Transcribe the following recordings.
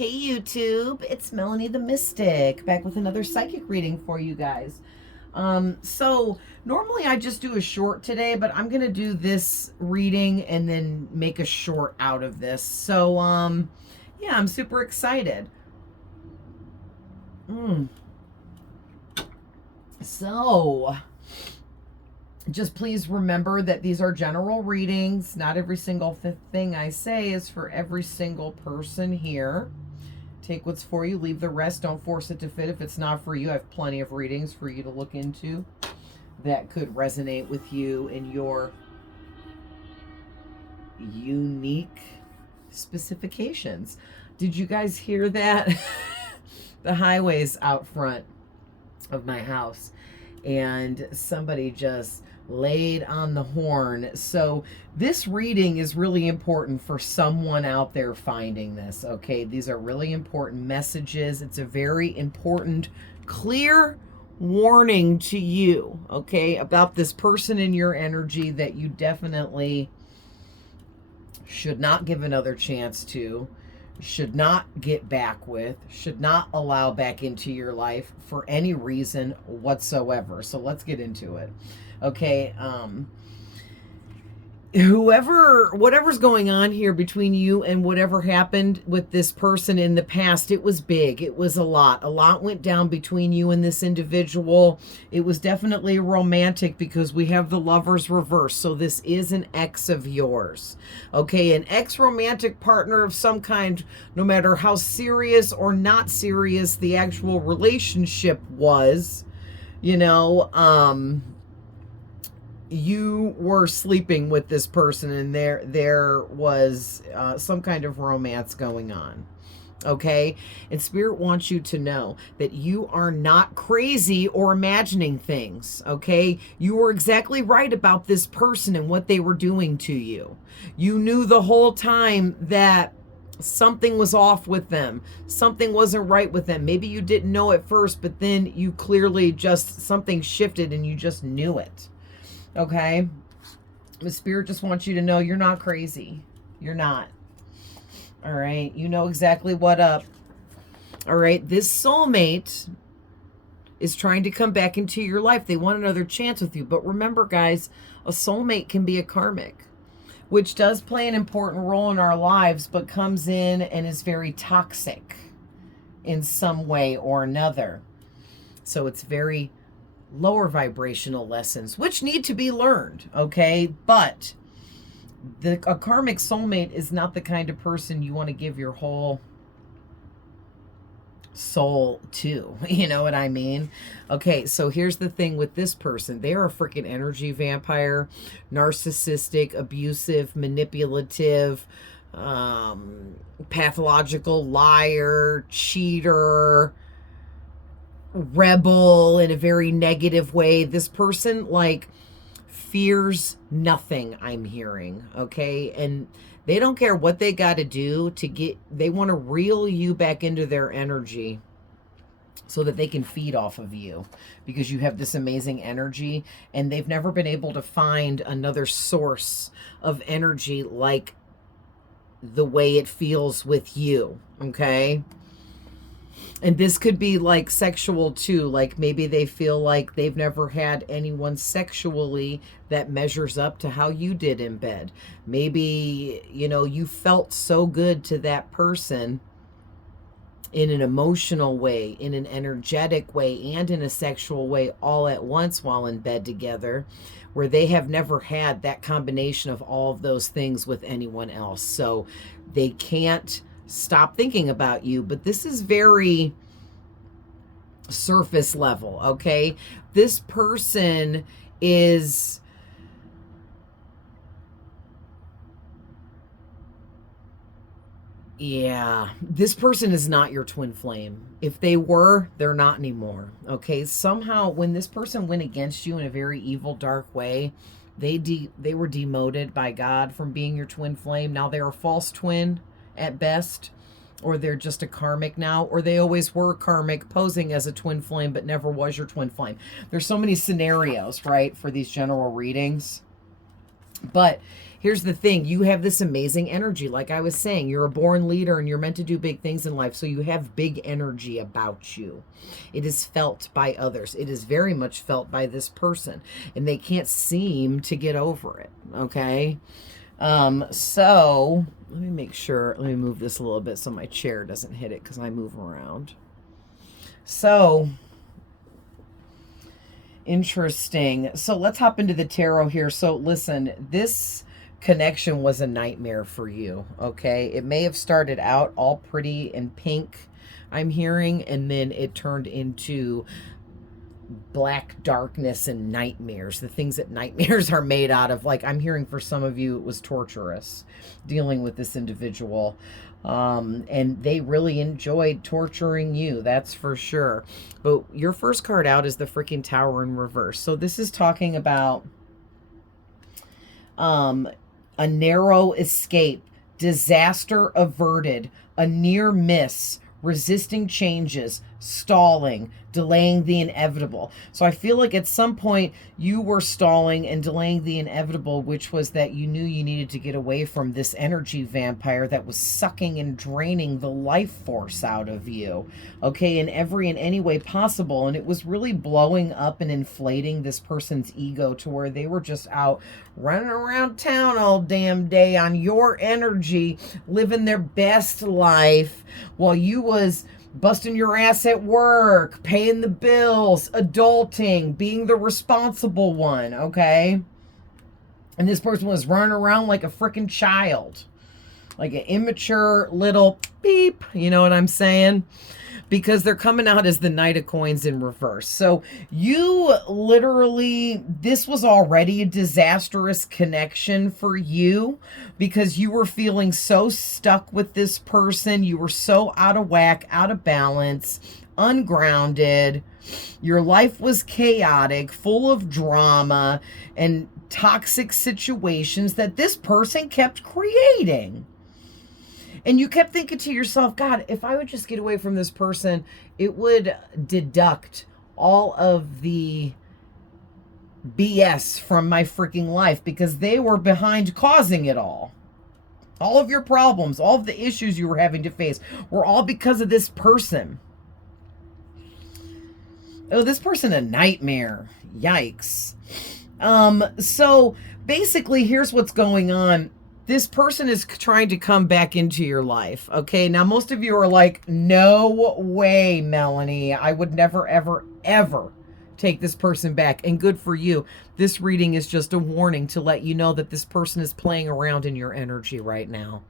Hey YouTube, it's Melanie the Mystic, back with another psychic reading for you guys. So normally I just do a short today, but I'm gonna do this reading and then make a short out of this. So yeah, I'm super excited. So just please remember that these are general readings. Not every single thing I say is for every single person here. Take what's for you, leave the rest. Don't force it to fit. If it's not for you, I have plenty of readings for you to look into that could resonate with you in your unique specifications. Did you guys hear that? The highway's out front of my house, and somebody just laid on the horn. So this reading is really important for someone out there finding this, okay? These are really important messages. It's a very important, clear warning to you, okay, about this person in your energy that you definitely should not give another chance to, should not get back with, should not allow back into your life for any reason whatsoever. So let's get into it. Okay, whatever's going on here between you and whatever happened with this person in the past, it was big. It was a lot went down between you and this individual. It was definitely romantic because we have the Lovers reverse. So this is an ex of yours, okay? An ex-romantic partner of some kind, no matter how serious or not serious the actual relationship was, you know, you were sleeping with this person and there was some kind of romance going on, okay? And Spirit wants you to know that you are not crazy or imagining things, okay? You were exactly right about this person and what they were doing to you. You knew the whole time that something was off with them. Something wasn't right with them. Maybe you didn't know at first, but then you clearly just, something shifted and you just knew it. Okay, the Spirit just wants you to know you're not crazy. You're not. All right, you know exactly what up. All right, this soulmate is trying to come back into your life. They want another chance with you. But remember, guys, a soulmate can be a karmic, which does play an important role in our lives, but comes in and is very toxic in some way or another. So it's very lower vibrational lessons, which need to be learned, okay? But a karmic soulmate is not the kind of person you want to give your whole soul to. You know what I mean? Okay, so here's the thing with this person. They're a freaking energy vampire, narcissistic, abusive, manipulative, pathological liar, cheater, rebel in a very negative way. This person like fears nothing, I'm hearing, okay? And they don't care what they got to do to get, they want to reel you back into their energy so that they can feed off of you because you have this amazing energy, and they've never been able to find another source of energy like the way it feels with you, okay? And this could be like sexual too. Like maybe they feel like they've never had anyone sexually that measures up to how you did in bed. Maybe, you know, you felt so good to that person in an emotional way, in an energetic way, and in a sexual way all at once while in bed together, where they have never had that combination of all of those things with anyone else. So they can't stop thinking about you. But this is very surface level, okay? This person is this person is not your twin flame. If they were, they're not anymore, okay? Somehow when this person went against you in a very evil, dark way, they were demoted by God from being your twin flame. Now they're a false twin at best, or they're just a karmic now, or they always were karmic posing as a twin flame but never was your twin flame. There's so many scenarios, right, for these general readings. But here's the thing. You have this amazing energy. Like I was saying, you're a born leader and you're meant to do big things in life. So you have big energy about you. It is felt by others. It is very much felt by this person. And they can't seem to get over it. Okay. So let me make sure. Let me move this a little bit so my chair doesn't hit it because I move around. So interesting. So let's hop into the tarot here. So listen, this connection was a nightmare for you, okay? It may have started out all pretty and pink, I'm hearing, and then it turned into black darkness and nightmares, the things that nightmares are made out of. Like I'm hearing for some of you, it was torturous dealing with this individual. And they really enjoyed torturing you, that's for sure. But your first card out is the freaking Tower in reverse. So this is talking about a narrow escape, disaster averted, a near miss, resisting changes, stalling, delaying the inevitable. So I feel like at some point you were stalling and delaying the inevitable, which was that you knew you needed to get away from this energy vampire that was sucking and draining the life force out of you, okay, in every and any way possible. And it was really blowing up and inflating this person's ego to where they were just out running around town all damn day on your energy, living their best life while you was busting your ass at work, paying the bills, adulting, being the responsible one, okay? And this person was running around like a freaking child, like an immature little beep, you know what I'm saying? Because they're coming out as the Knight of Coins in reverse. So you literally, this was already a disastrous connection for you because you were feeling so stuck with this person. You were so out of whack, out of balance, ungrounded. Your life was chaotic, full of drama and toxic situations that this person kept creating. And you kept thinking to yourself, God, if I would just get away from this person, it would deduct all of the BS from my freaking life because they were behind causing it all. All of your problems, all of the issues you were having to face were all because of this person. Oh, this person a nightmare. Yikes. So basically, here's what's going on. This person is trying to come back into your life, okay? Now, most of you are like, no way, Melanie. I would never, ever, ever take this person back. And good for you. This reading is just a warning to let you know that this person is playing around in your energy right now.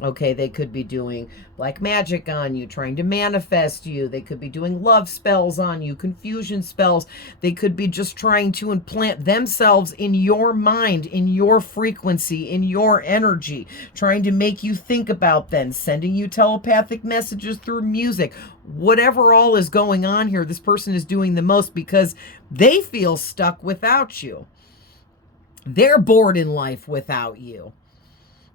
Okay, they could be doing black magic on you, trying to manifest you. They could be doing love spells on you, confusion spells. They could be just trying to implant themselves in your mind, in your frequency, in your energy, trying to make you think about them, sending you telepathic messages through music. Whatever all is going on here, this person is doing the most because they feel stuck without you. They're bored in life without you,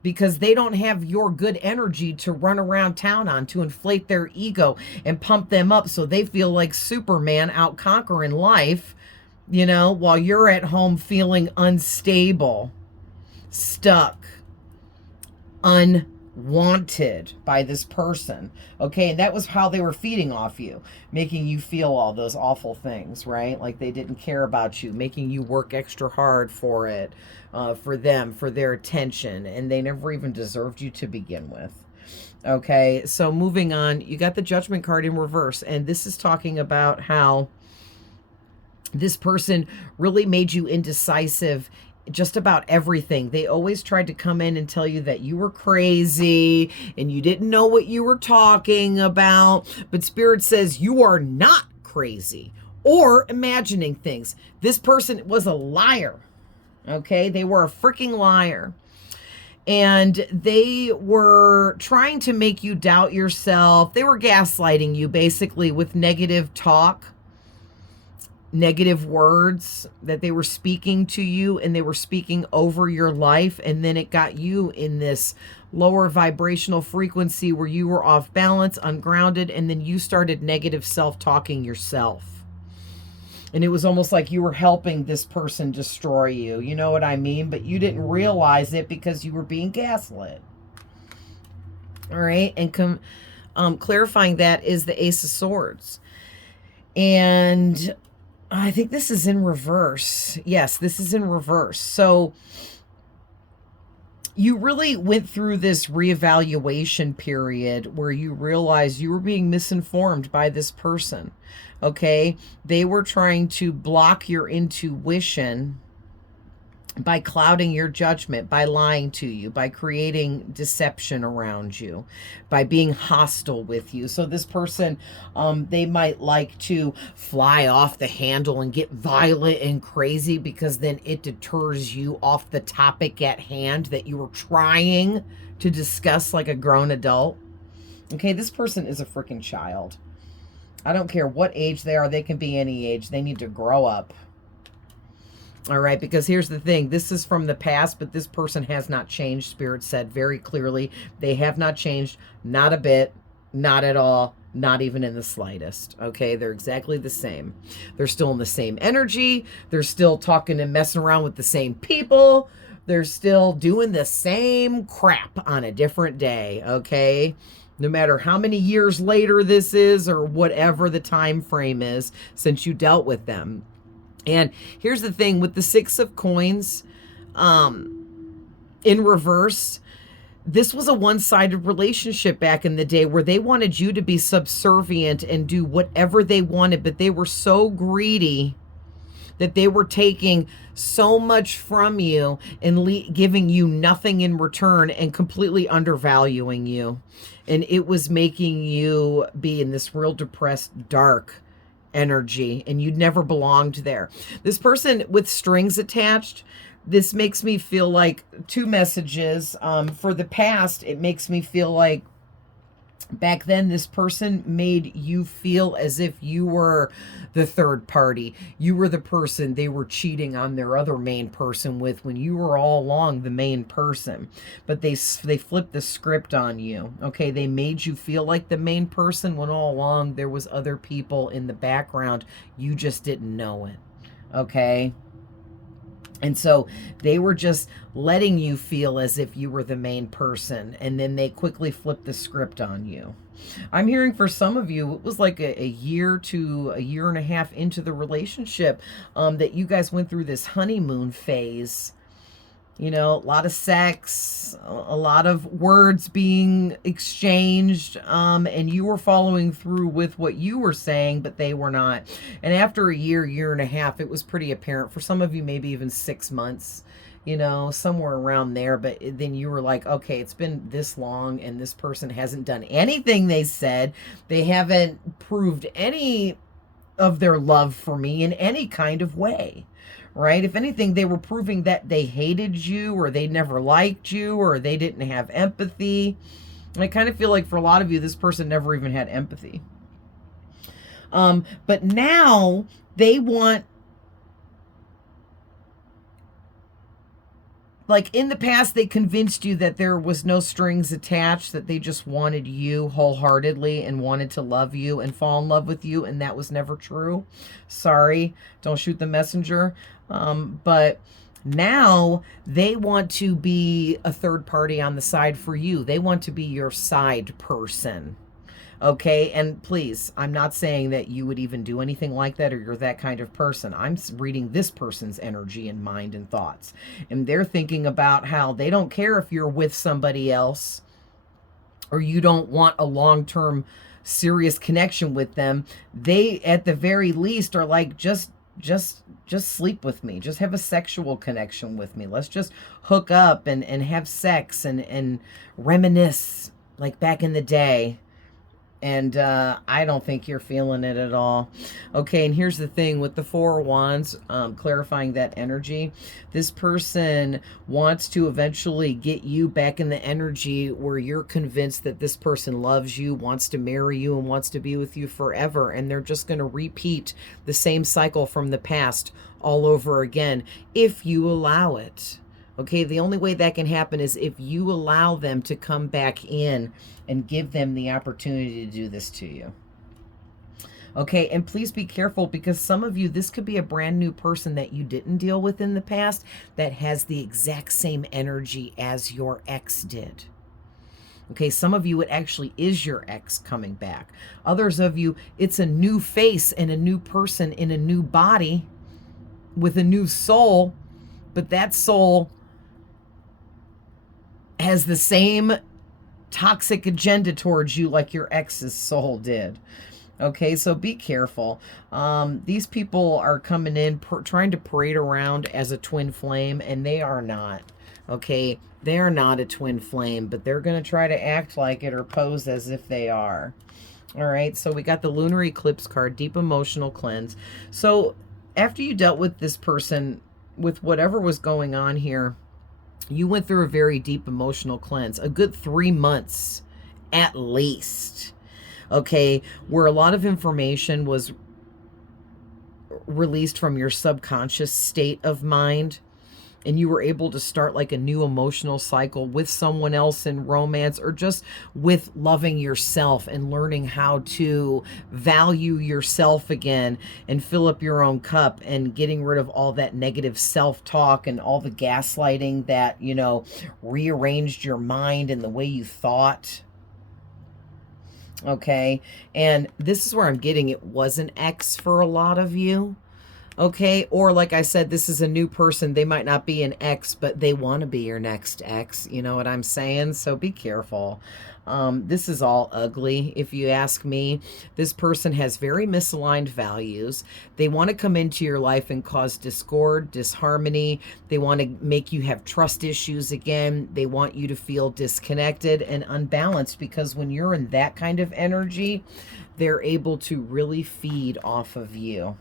because they don't have your good energy to run around town on, to inflate their ego and pump them up so they feel like Superman out conquering life, you know, while you're at home feeling unstable, stuck, unwanted by this person. Okay, and that was how they were feeding off you, making you feel all those awful things, right? Like they didn't care about you, making you work extra hard for it, for them, for their attention, and they never even deserved you to begin with. Okay, so moving on, you got the Judgment card in reverse, and this is talking about how this person really made you indecisive just about everything. They always tried to come in and tell you that you were crazy and you didn't know what you were talking about. But Spirit says you are not crazy or imagining things. This person was a liar. Okay, they were a freaking liar. And they were trying to make you doubt yourself. They were gaslighting you basically with negative talk, negative words that they were speaking to you, and they were speaking over your life. And then it got you in this lower vibrational frequency where you were off balance, ungrounded, and then you started negative self-talking yourself. And it was almost like you were helping this person destroy you. You know what I mean? But you didn't realize it because you were being gaslit. All right. And clarifying that is the Ace of Swords. And I think this is in reverse. Yes, this is in reverse. So you really went through this reevaluation period where you realized you were being misinformed by this person. Okay? They were trying to block your intuition by clouding your judgment, by lying to you, by creating deception around you, by being hostile with you. So this person, they might like to fly off the handle and get violent and crazy because then it deters you off the topic at hand that you were trying to discuss like a grown adult. Okay, this person is a freaking child. I don't care what age they are. They can be any age. They need to grow up. All right, because here's the thing. This is from the past, but this person has not changed. Spirit said very clearly, they have not changed, not a bit, not at all, not even in the slightest. Okay, they're exactly the same. They're still in the same energy. They're still talking and messing around with the same people. They're still doing the same crap on a different day, okay? No matter how many years later this is or whatever the time frame is since you dealt with them. And here's the thing with the Six of Coins in reverse, this was a one-sided relationship back in the day where they wanted you to be subservient and do whatever they wanted, but they were so greedy that they were taking so much from you and giving you nothing in return and completely undervaluing you. And it was making you be in this real depressed, dark energy, and you'd never belonged there. This person with strings attached, this makes me feel like two messages. For the past, it makes me feel like back then this person made you feel as if you were the third party. You were the person they were cheating on their other main person with when you were all along the main person. But they flipped the script on you. Okay, they made you feel like the main person when all along there was other people in the background. You just didn't know it. Okay? And so they were just letting you feel as if you were the main person. And then they quickly flipped the script on you. I'm hearing for some of you, it was like a year to a year and a half into the relationship that you guys went through this honeymoon phase. You know, a lot of sex, a lot of words being exchanged, and you were following through with what you were saying, but they were not. And after a year and a half, it was pretty apparent. For some of you, maybe even 6 months, you know, somewhere around there. But then you were like, okay, it's been this long, and this person hasn't done anything they said. They haven't proved any of their love for me in any kind of way. Right? If anything, they were proving that they hated you or they never liked you or they didn't have empathy. And I kind of feel like for a lot of you, this person never even had empathy. But now they want, like in the past, they convinced you that there was no strings attached, that they just wanted you wholeheartedly and wanted to love you and fall in love with you. And that was never true. Sorry, don't shoot the messenger. But now they want to be a third party on the side for you. They want to be your side person. Okay, and please, I'm not saying that you would even do anything like that or you're that kind of person. I'm reading this person's energy and mind and thoughts. And they're thinking about how they don't care if you're with somebody else or you don't want a long-term serious connection with them. They, at the very least, are like, just sleep with me. Just have a sexual connection with me. Let's just hook up and have sex and reminisce like back in the day. And I don't think you're feeling it at all. Okay, and here's the thing with the Four of Wands, clarifying that energy. This person wants to eventually get you back in the energy where you're convinced that this person loves you, wants to marry you, and wants to be with you forever. And they're just going to repeat the same cycle from the past all over again if you allow it. Okay, the only way that can happen is if you allow them to come back in and give them the opportunity to do this to you. Okay, and please be careful, because some of you, this could be a brand new person that you didn't deal with in the past that has the exact same energy as your ex did. Okay, some of you, it actually is your ex coming back. Others of you, it's a new face and a new person in a new body with a new soul, but that soul has the same toxic agenda towards you like your ex's soul did. Okay, so be careful. These people are coming in trying to parade around as a twin flame, and they are not. Okay, they are not a twin flame, but they're going to try to act like it or pose as if they are. All right, so we got the lunar eclipse card, deep emotional cleanse. So after you dealt with this person, with whatever was going on here, you went through a very deep emotional cleanse, a good 3 months at least. Okay, where a lot of information was released from your subconscious state of mind, and you were able to start like a new emotional cycle with someone else in romance, or just with loving yourself and learning how to value yourself again and fill up your own cup, and getting rid of all that negative self-talk and all the gaslighting that, you know, rearranged your mind and the way you thought. Okay, and this is where I'm getting, it was an ex for a lot of you. Okay, or like I said, this is a new person. They might not be an ex, but they want to be your next ex. You know what I'm saying? So be careful. This is all ugly, if you ask me. This person has very misaligned values. They want to come into your life and cause discord, disharmony. They want to make you have trust issues again. They want you to feel disconnected and unbalanced, because when you're in that kind of energy, they're able to really feed off of you.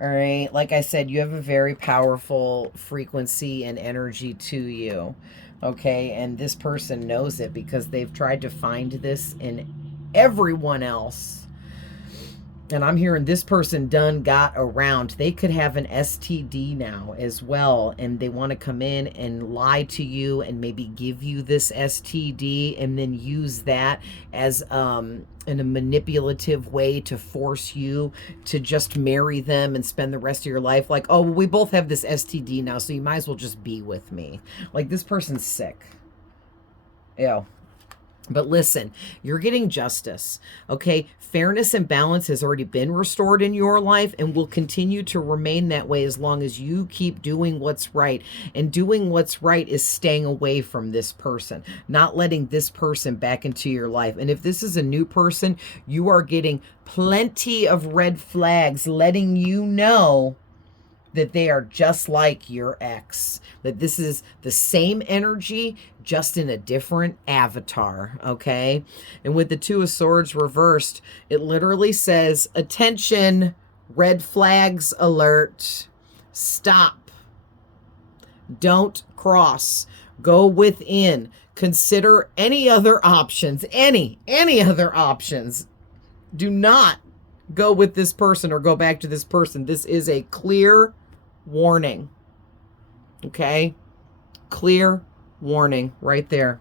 All right, like I said, you have a very powerful frequency and energy to you. Okay, and this person knows it, because they've tried to find this in everyone else. And I'm hearing this person done got around. They could have an STD now as well, and they want to come in and lie to you and maybe give you this STD, and then use that as in a manipulative way to force you to just marry them and spend the rest of your life like, oh, well, we both have this STD now, so you might as well just be with me. Like, this person's sick. Ew. But listen, you're getting justice, okay? Fairness and balance has already been restored in your life, and will continue to remain that way as long as you keep doing what's right. And doing what's right is staying away from this person, not letting this person back into your life. And if this is a new person, you are getting plenty of red flags letting you know that they are just like your ex, that this is the same energy, just in a different avatar, okay? And with the Two of Swords reversed, it literally says, attention, red flags alert, stop, don't cross, go within, consider any other options, any other options. Do not go with this person or go back to this person. This is a clear warning. Okay? Clear warning right there.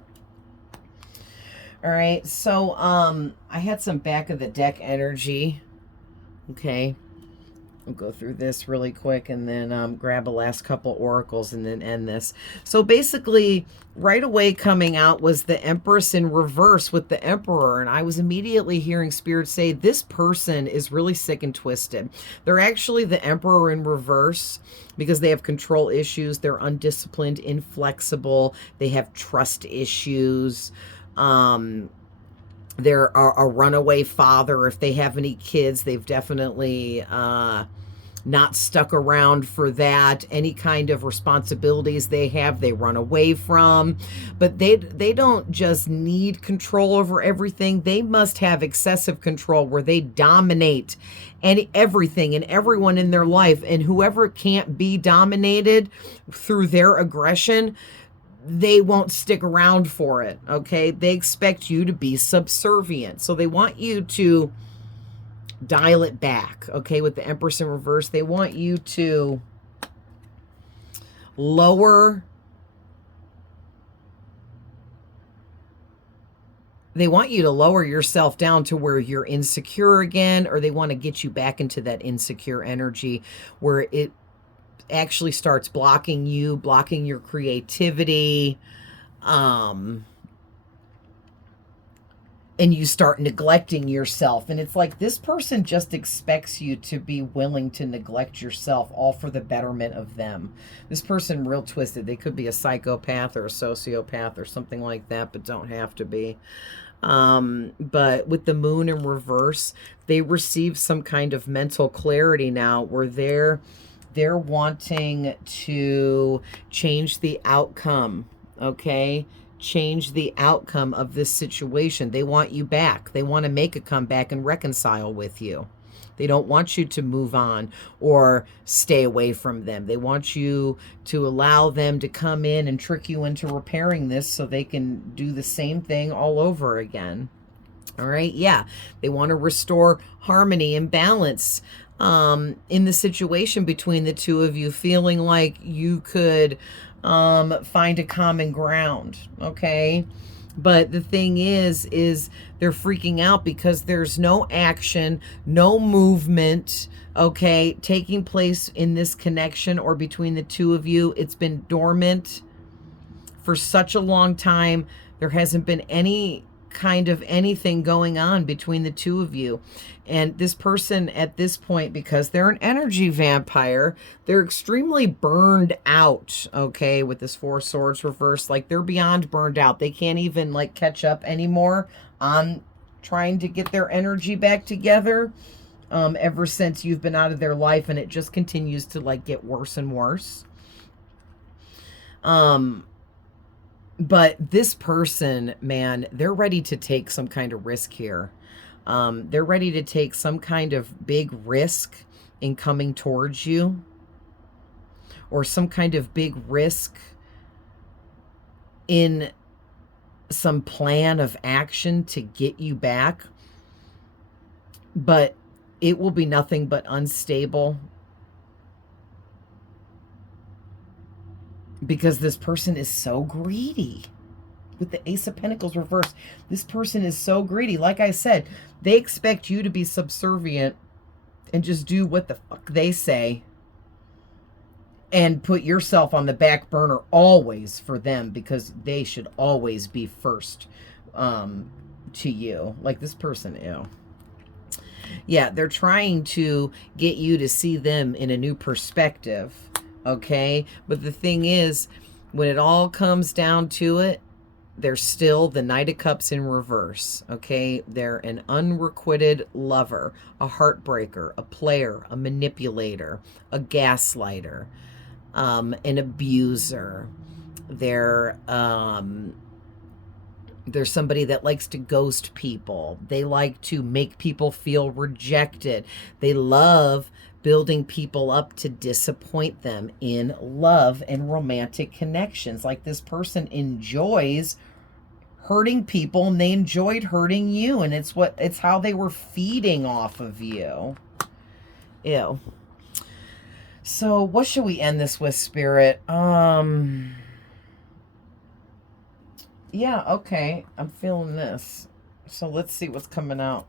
All right. So, I had some back of the deck energy. Okay. We'll go through this really quick, and then grab a last couple oracles and then end this. So basically, right away coming out was the Empress in reverse with the Emperor. And I was immediately hearing Spirit say, this person is really sick and twisted. They're actually the Emperor in reverse because they have control issues. They're undisciplined, inflexible. They have trust issues. They're a runaway father. If they have any kids, they've definitely not stuck around for that. Any kind of responsibilities they have, they run away from. But they don't just need control over everything. They must have excessive control where they dominate everything and everyone in their life. And whoever can't be dominated through their aggression, they won't stick around for it, okay? They expect you to be subservient. So they want you to dial it back, okay? With the Empress in reverse, they want you to lower They want you to lower yourself down to where you're insecure again, or they want to get you back into that insecure energy where it actually starts blocking you, blocking your creativity, and you start neglecting yourself. And it's like this person just expects you to be willing to neglect yourself, all for the betterment of them. This person real twisted. They could be a psychopath or a sociopath or something like that, but don't have to be. But with the moon in reverse, they receive some kind of mental clarity now where they're wanting to change the outcome, okay? Change the outcome of this situation. They want you back. They want to make a comeback and reconcile with you. They don't want you to move on or stay away from them. They want you to allow them to come in and trick you into repairing this so they can do the same thing all over again. All right, yeah. They want to restore harmony and balance in the situation between the two of you, feeling like you could find a common ground, okay? But the thing is they're freaking out because there's no action, no movement, okay, taking place in this connection or between the two of you. It's been dormant for such a long time. There hasn't been any kind of anything going on between the two of you. And this person at this point, because they're an energy vampire, they're extremely burned out, okay, with this Four of Swords reverse. Like, they're beyond burned out. They can't even, like, catch up anymore on trying to get their energy back together ever since you've been out of their life, and it just continues to, like, get worse and worse. But this person, man, they're ready to take some kind of risk here. They're ready to take some kind of big risk in coming towards you, or some kind of big risk in some plan of action to get you back. But it will be nothing but unstable, because this person is so greedy. With the Ace of Pentacles reversed, this person is so greedy. Like I said, they expect you to be subservient and just do what the fuck they say and put yourself on the back burner always for them, because they should always be first to you. Like this person, ew. Yeah, they're trying to get you to see them in a new perspective, okay? But the thing is, when it all comes down to it, they're still the Knight of Cups in reverse, okay? They're an unrequited lover, a heartbreaker, a player, a manipulator, a gaslighter, an abuser. They're somebody that likes to ghost people. They like to make people feel rejected. They love building people up to disappoint them in love and romantic connections. Like this person enjoys hurting people, and they enjoyed hurting you, and it's how they were feeding off of you. Ew. So what should we end this with, Spirit? Yeah, okay. I'm feeling this. So let's see what's coming out.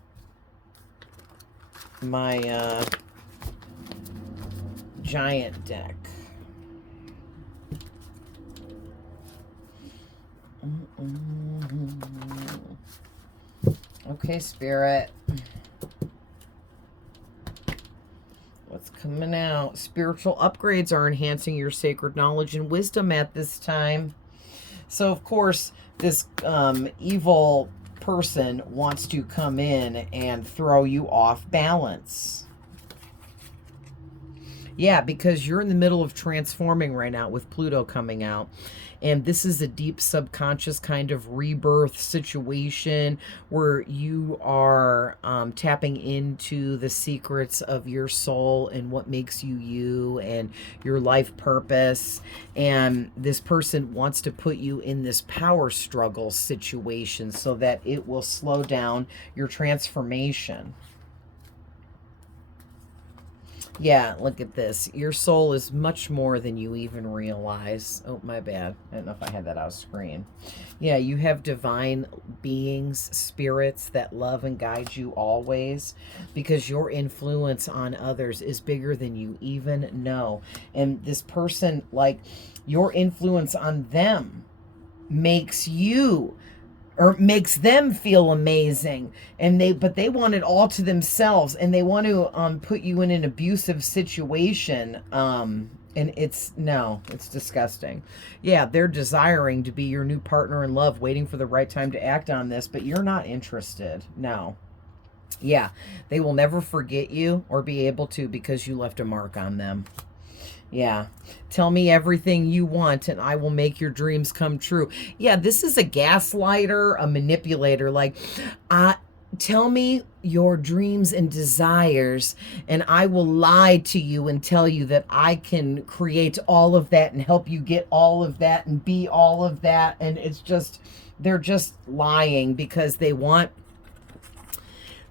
My giant deck. Okay, Spirit. What's coming out? Spiritual upgrades are enhancing your sacred knowledge and wisdom at this time. So, of course, this evil person wants to come in and throw you off balance. Yeah, because you're in the middle of transforming right now with Pluto coming out. And this is a deep subconscious kind of rebirth situation where you are tapping into the secrets of your soul and what makes you you and your life purpose. And this person wants to put you in this power struggle situation so that it will slow down your transformation. Yeah, look at this. Your soul is much more than you even realize. Oh, my bad. I don't know if I had that out of screen. Yeah, you have divine beings, spirits that love and guide you always, because your influence on others is bigger than you even know. And this person, like, your influence on them makes you, or makes them feel amazing, and they want it all to themselves, and they want to put you in an abusive situation, and it's, no, it's disgusting. Yeah, they're desiring to be your new partner in love, waiting for the right time to act on this, but you're not interested. No. Yeah, they will never forget you or be able to, because you left a mark on them. Yeah. Tell me everything you want and I will make your dreams come true. Yeah, this is a gaslighter, a manipulator. Like, tell me your dreams and desires and I will lie to you and tell you that I can create all of that and help you get all of that and be all of that. And it's just, they're just lying because they want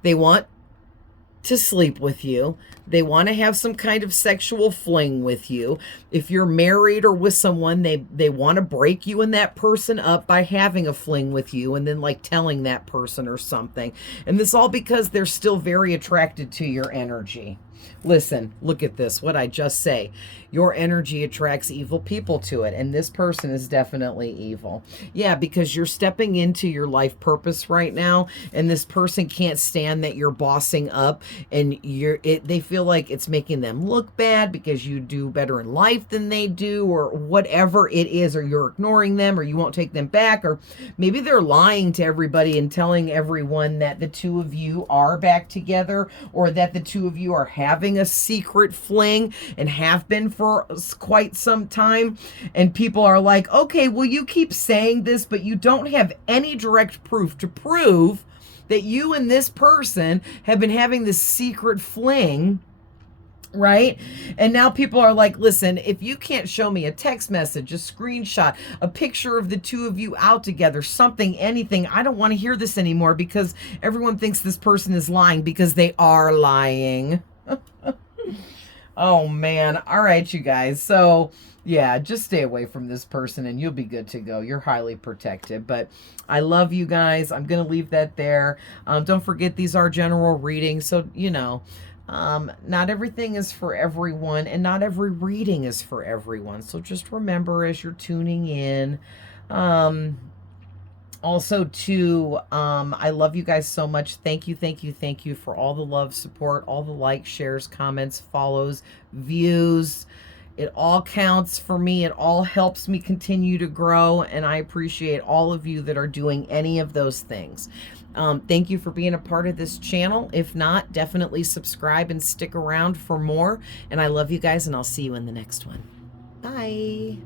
to sleep with you. They want to have some kind of sexual fling with you. If you're married or with someone, they want to break you and that person up by having a fling with you and then like telling that person or something. And this all because they're still very attracted to your energy. Listen, look at this. What I just say. Your energy attracts evil people to it. And this person is definitely evil. Yeah, because you're stepping into your life purpose right now. And this person can't stand that you're bossing up. And they feel like it's making them look bad because you do better in life than they do. Or whatever it is. Or you're ignoring them. Or you won't take them back. Or maybe they're lying to everybody and telling everyone that the two of you are back together. Or that the two of you are having a secret fling and have been for quite some time, and people are like, okay, well, you keep saying this, but you don't have any direct proof to prove that you and this person have been having this secret fling, right? And now people are like, listen, if you can't show me a text message, a screenshot, a picture of the two of you out together, something, anything, I don't want to hear this anymore, because everyone thinks this person is lying, because they are lying. Oh man. All right, you guys. So yeah, just stay away from this person and you'll be good to go. You're highly protected. But I love you guys. I'm going to leave that there. Don't forget, these are general readings. So, you know, not everything is for everyone and not every reading is for everyone. So just remember as you're tuning in, also too, I love you guys so much. Thank you, thank you, thank you for all the love, support, all the likes, shares, comments, follows, views. It all counts for me. It all helps me continue to grow, and I appreciate all of you that are doing any of those things. Thank you for being a part of this channel. If not, definitely subscribe and stick around for more. And I love you guys, and I'll see you in the next one. Bye.